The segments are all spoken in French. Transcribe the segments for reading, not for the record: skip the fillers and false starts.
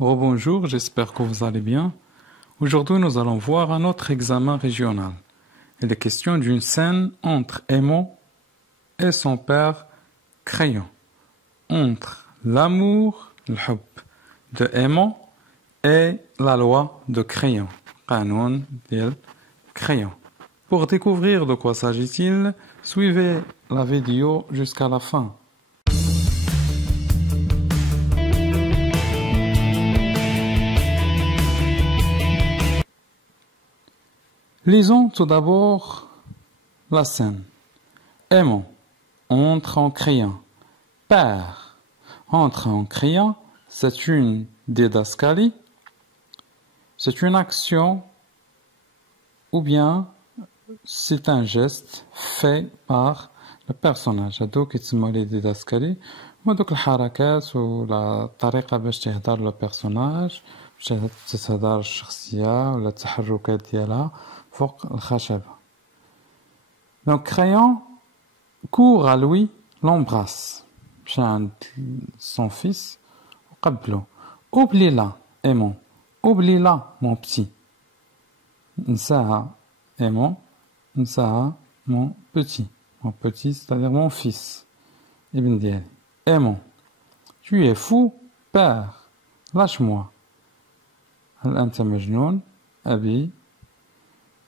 Rebonjour, j'espère que vous allez bien. Aujourd'hui, nous allons voir un autre examen régional. Il est question d'une scène entre Aimon et son père Crayon. Entre l'amour, le hub de Aimon et la loi de Crayon. Qanoun ديال Crayon. Pour découvrir de quoi s'agit-il, suivez la vidéo jusqu'à la fin. Lisons tout d'abord la scène. Aimon entre en criant. Père entre en criant. C'est une didascalie. C'est une action ou bien c'est un geste fait par le personnage. هذوك يتسموا لي ديداسكالي هما دوك الحركات ولا الطريقة باش تهدر لو بيرسوناج باش تتهدر الشخصية ولا التحركات ديالها فوق الخشبة. Donc Crayon court à lui, l'embrasse. مشى عند son fils وقبله. Oublie là, Aimon. Oublie là, mon petit. نساها Aimon. نساها mon petit. Mon petit, c'est-à-dire mon fils. Ibn Diali. Aimon. Tu es fou, père. Lâche-moi. هل أنت مجنون أبي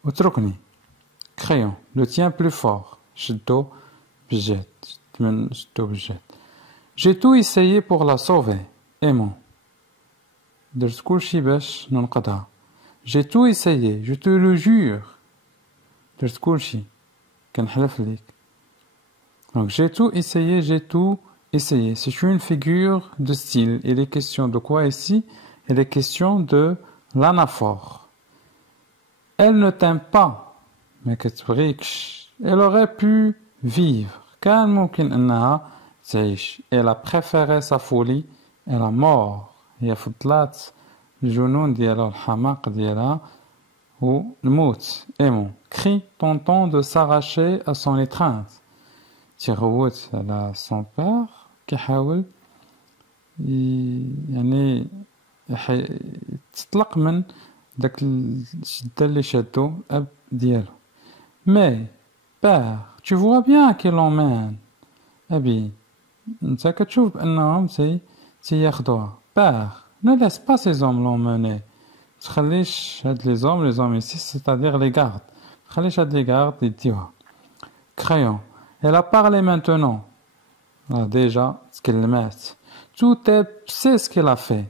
اتركني. Crayon. Le tien plus fort. شدو بجد. شدو بجد. J'ai tout essayé pour la sauver. Aimon. درت كلشي باش ننقذها. J'ai tout essayé, je te le jure. درت كلشي. كنحلف ليك. Donc j'ai tout essayé, j'ai tout essayé. C'est une figure de style. Il est question de quoi ici? Il est question de l'anaphore. Elle ne t'aime pas. ما كتبغيكش. Elle aurait pu vivre. كان ممكن انها تعيش. Elle a préféré sa folie et la mort. هي فضلات الجنون ديالها والحماق ديالها والموت. Aimon. Crie, tentant de s'arracher à son étreinte. تيغوت على son père كيحاول يعني تطلق من داك الشدة اللي شادو الأب ديالو. Mais père, tu vois bien qu'il l'emmène. أبي انت كتشوف بأنهم تياخدوها. Père, ne laisse pas ces hommes l'emmener. تخليش هاد les hommes ici, c'est-à-dire les gardes. تخليش هاد les gardes يديوها. Crayon. Elle a parlé maintenant. déjà تكلمات. Tout sait ce qu'elle a fait.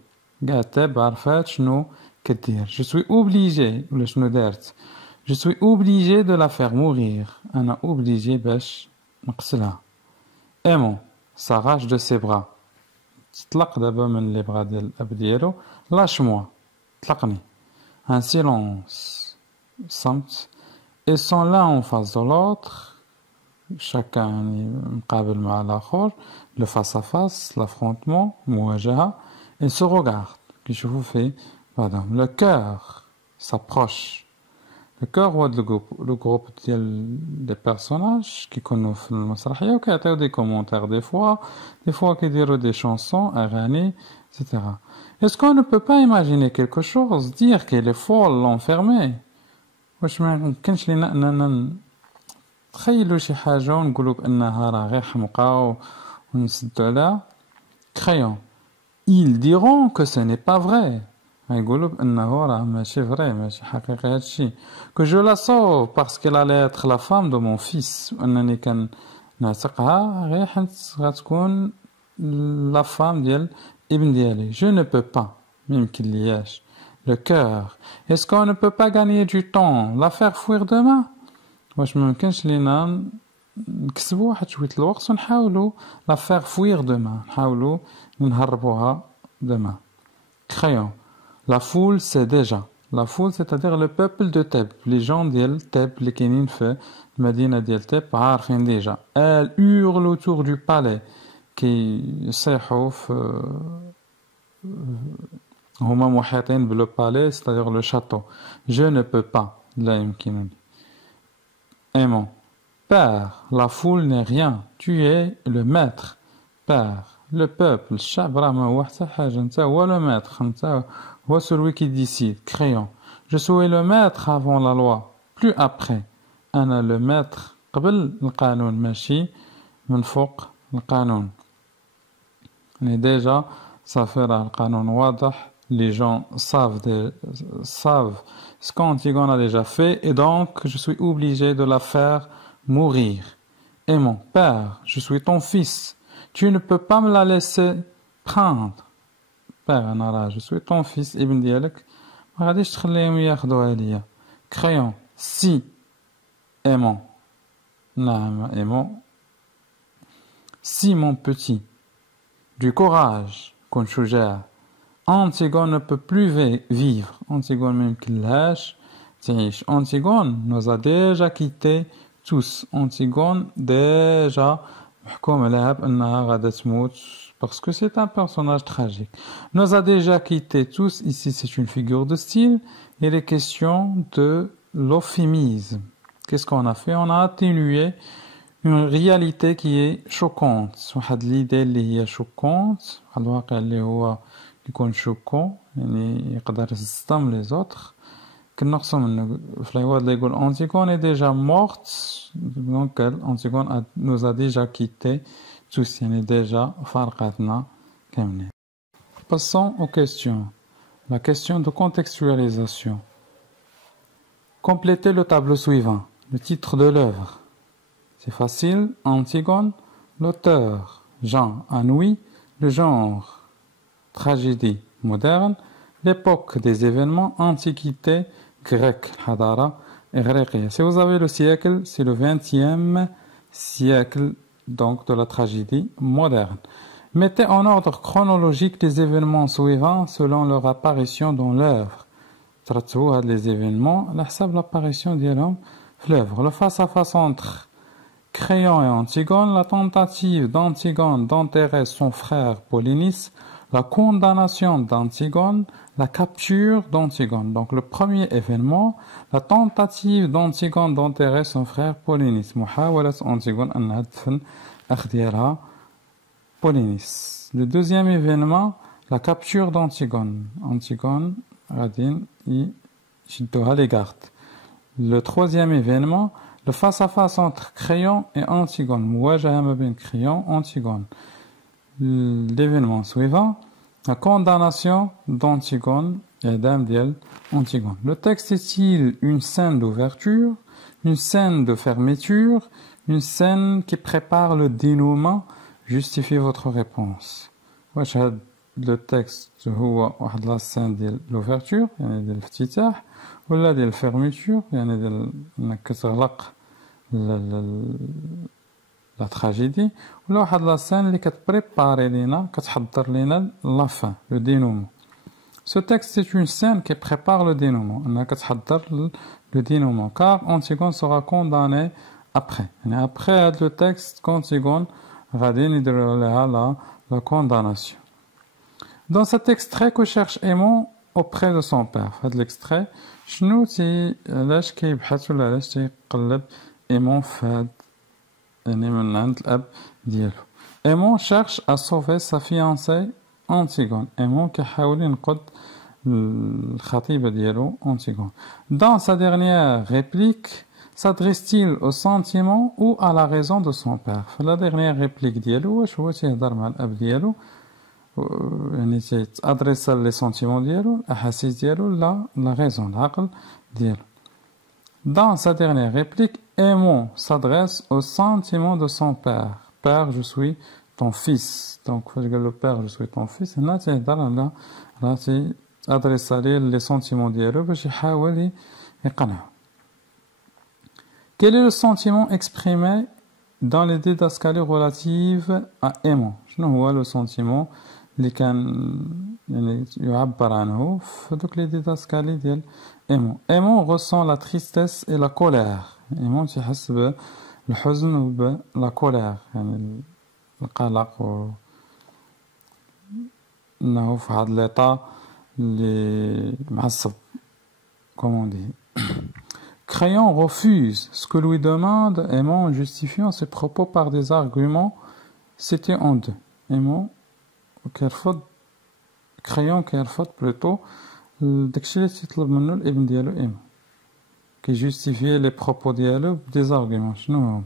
قالت عرفات شنو كدير. Je suis obligé ولا شنو دارت. Je suis obligé de la faire mourir. أنا obligé باش نقتلها. Aimon s'arrache de ses bras. تطلق دابا من لي بغا ديال الاب ديالو. Lâche-moi. طلقني. Un silence. صمت. Ils sont l'un en face de l'autre. chacun مقابل مع الآخر. Le face à face, l'affrontement, مواجهة. Ils se regardent. كيشوفوا فيه بعضهم. Le cœur s'approche. Le cœur هو le groupe ديال des personnages كيكونوا في المسرحية وكيعطيو des commentaires des fois كيديروا des chansons أغاني etc. Est-ce qu'on ne peut pas imaginer quelque chose, dire qu'elle est folle, l'enfermer? واش ما يمكنش لينا أننا نتخيلوا شي حاجة ونقولوا بأنها راه غير حمقى ونسدوا عليها. Crayon. Ils diront que ce n'est pas vrai. يقولوا بأنه راه ماشي فري ماشي حقيقي هادشي. Que je la sauve parce qu'elle allait être la femme de mon fils. وأنني كان نعتقها غير حيت غتكون la femme ديال ابن ديالي. Je ne peux pas. ميمكن لياش. Le cœur. Est-ce qu'on ne peut pas gagner du temps? La faire fuir demain? واش ممكنش لينا نكسبوا واحد شوية الوقت ونحاولوا la faire fuir demain. نحاولوا نهربوها demain. Crayon. La foule c'est déjà. La foule c'est-à-dire le peuple de Thèbes. Les gens ديال Thèbes اللي كاينين في المدينة ديال Thèbes عارفين déjà. Elle hurle autour du palais. كيصيحوا في هما محيطين بلو بالais c'est-à-dire le château. Je ne peux pas. لا يمكنني. Aimon. Père, la foule n'est rien. Tu es le maître. Père, le peuple, الشعب راه ما هو حتى حاجة انت هو le maître انت هو celui qui décide crayon je suis le maître avant la loi plus après أنا le maître قبل القانون ماشي من فوق القانون يعني déjà ça fait القانون واضح les gens savent ce qu'Antigone a déjà fait et donc je suis obligé de la faire mourir et mon père je suis ton fils tu ne peux pas me la laisser prendre père أنا راه je suis ton fils ابن ديالك ما غاديش تخليهم ياخدوها ليا crayon si aimant نعم aimant si mon petit du courage كن شجاع Antigone ne peut plus vivre Antigone ما يمكنلهاش تعيش Antigone nous a déjà quittés tous Antigone déjà محكوم عليها بأنها غادة تموت parce que c'est un personnage tragique nous a déjà quittés tous ici c'est une figure de style il est question de l'euphémisme qu'est-ce qu'on a fait on a atténué une réalité qui est choquante واحد l'idée اللي هي choquante واحد الواقع اللي هو يكون choquant يعني يقدر يصدم les autres كنقصوا منه في العوض اللي يقول Antigone est déjà morte donc Antigone nous a déjà quitté tous يعني déjà فارقتنا كاملين passons aux questions la question de contextualisation complétez le tableau suivant le titre de l'œuvre c'est facile Antigone l'auteur Jean Anouilh le genre tragédie moderne l'époque des événements antiquité grecque hadara إغريقية si vous avez le siècle c'est le 20e siècle donc de la tragédie moderne mettez en ordre chronologique les événements suivants selon leur apparition dans l'œuvre ترتبوا هاد les événements على حساب l'apparition ديالهم في l'œuvre le face-à-face entre Créon et Antigone la tentative d'Antigone d'enterrer son frère Polynice la condamnation d'Antigone, la capture d'Antigone. Donc le premier événement, la tentative d'Antigone d'enterrer son frère Polynice. محاولة أنتيغون أنها تدفن أخ ديالها Polynice. Le deuxième événement, la capture d'Antigone. Antigone غاديين يشدوها les gardes. Le troisième événement, le face-à-face entre Créon et Antigone. مواجهة ما بين Créon et Antigone. L'événement suivant, la condamnation d'Antigone et d'Idam ديال Antigone. Le texte est-il une scène d'ouverture, une scène de fermeture, une scène qui prépare le dénouement? Justifiez votre réponse. واش هاد le texte هو واحد لا scène ديال l'ouverture يعني ديال الافتتاح ولا ديال الفيرميتور يعني ديال انك كتغلق la tragédie ولا واحد لا scène اللي كتبريباري لينا كتحضر لينا la fin le dénouement. Ce texte est une scène qui prépare le dénouement انها كتحضر le dénouement car Antigone sera condamné après يعني après هاد le texte qu'Antigone غادي نديرو لها la condamnation. Dans cet extrait que cherche Aimon auprès de son père هاد l'extrait شنو علاش كيبحث ولا علاش تيقلب Aimon فهاد يعني من عند الأب ديالو. Aimon cherche à sauver sa fiancée Antigone. Aimon كيحاول ينقذ الخطيبة ديالو Antigone. Dans sa dernière réplique, s'adresse-t-il au sentiment ou à la raison de son père? في la dernière réplique ديالو واش هو تيهضر مع الأب ديالو يعني تيتادريس لي سونتيمون ديالو الأحاسيس ديالو لا la raison العقل ديالو. Dans sa dernière réplique, Aimon s'adresse au sentiment de son père. Père, je suis ton fils. Donc, le père, je suis ton fils. Là, tu adresses les sentiments ديالو باش يحاول يقنعه. Quel est le sentiment exprimé dans les didascalies relatives à Aimon? شنو هو le sentiment اللي كان يعني يعبر عنه في دوك les didascalies ديال Aimon. Aimon ressent la tristesse et la colère. Aimon تحس بالحزن و la colère يعني القلق و انه في هاد l'état اللي معصب comme on dit. Créon refuse ce que lui demande Aimon en justifiant ses propos par des arguments cités en deux. Aimon وكيرفض كريون كيرفض بلوتو داكشي اللي تيطلب منو الابن ديالو ايمان كيجوستيفي لي بروبو ديالو بدي زارغيمون شنو هما.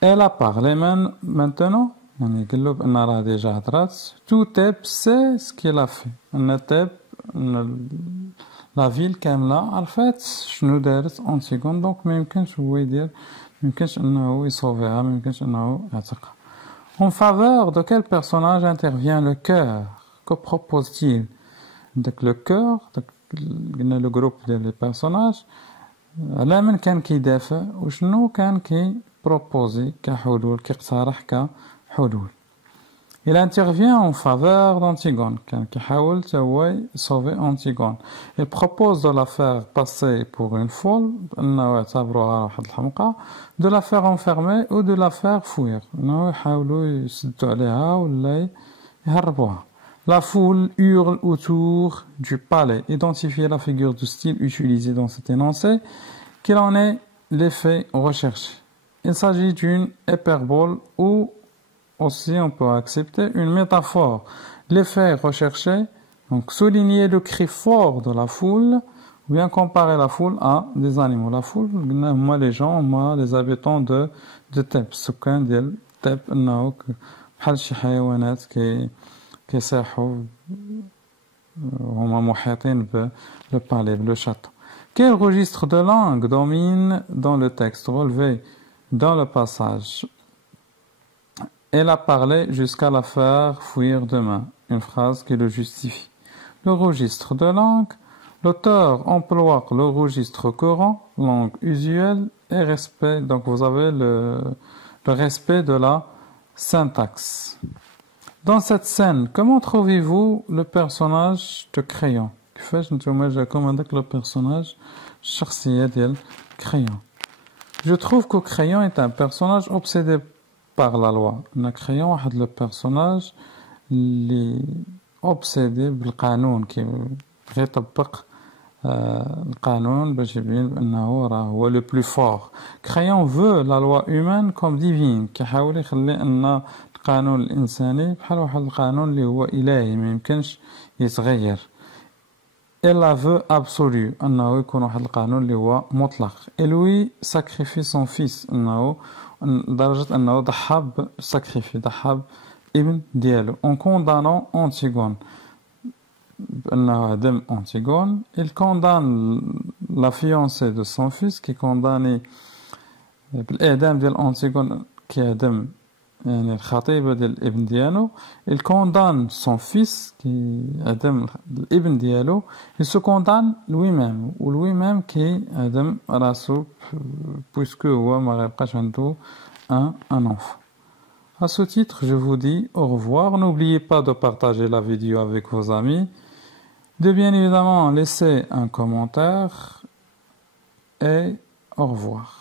Elle a parlé maintenant يعني قال له بان راه ديجا هضرات. تو تيب سي سكيل افي ان تيب لا فيل كامله عرفات شنو دارت انتيغون دونك ميمكنش هو يدير ميمكنش انه يصوفيها ميمكنش انه يعتقها. En faveur de quel personnage intervient le cœur? Que propose-t-il? Donc le cœur, le groupe des personnages, على من كان كيدافع وشنو كان كيبروبوزي كحلول كيقترح كحلول. Il intervient en faveur d'Antigone كان كيحاول هو يصوفي أنتيغون. Il propose de la faire passer pour une folle أنه يعتبروها واحد الحمقى de la faire enfermer ou de la faire fuir أنه يحاولوا يسدوا عليها ولا يهربوها. La foule hurle autour du palais. Identifiez la figure de style utilisée dans cet énoncé. Quel en est l'effet recherché? Il s'agit d'une hyperbole ou aussi on peut accepter une métaphore. L'effet recherché, donc souligner le cri fort de la foule ou bien comparer la foule à des animaux. La foule, moi les gens, moi les habitants de Thèbes. السكان ديال Thèbes انه بحال شي حيوانات كيصيحوا هما محيطين le palais, le château. Quel registre de langue domine dans le texte relevé dans le passage? Elle a parlé jusqu'à la faire fuir demain. Une phrase qui le justifie. Le registre de langue. L'auteur emploie le registre courant, langue usuelle et respect. Donc vous avez le respect de la syntaxe. Dans cette scène, comment trouvez-vous le personnage de Crayon? كيفاش نتوما جاكم هذاك le personnage الشخصية ديال Crayon? Je trouve que Crayon est un personnage obsédé par la loi. Crayon واحد le personnage اللي obsédé بالقانون كيبغي يطبق القانون باش يبين بأنه راه هو le plus fort. Crayon veut la loi humaine comme divine كيحاول يخلي أن القانون الإنساني بحال واحد القانون اللي هو إلهي ما يمكنش يتغير. Elle la veut absolue أنه يكون واحد القانون اللي هو مطلق. Et lui sacrifie son fils أنه لدرجة أنه ضحى ضحى بابن ديالو en condamnant Antigone بأنه هدم Antigone. Il condamne la fiancée de son fils qui est condamnée بالإعدام ديال Antigone كيهدم يعني الخطيبة ديال الابن ديالو. Il condamne son fils qui هدم الابن ديالو. Il se condamne lui-même و lui-même كي هدم راسو puisque هو ما غيبقاش عنده un enfant. À ce titre, je vous dis au revoir. N'oubliez pas de partager la vidéo avec vos amis, de bien évidemment laisser un commentaire et au revoir.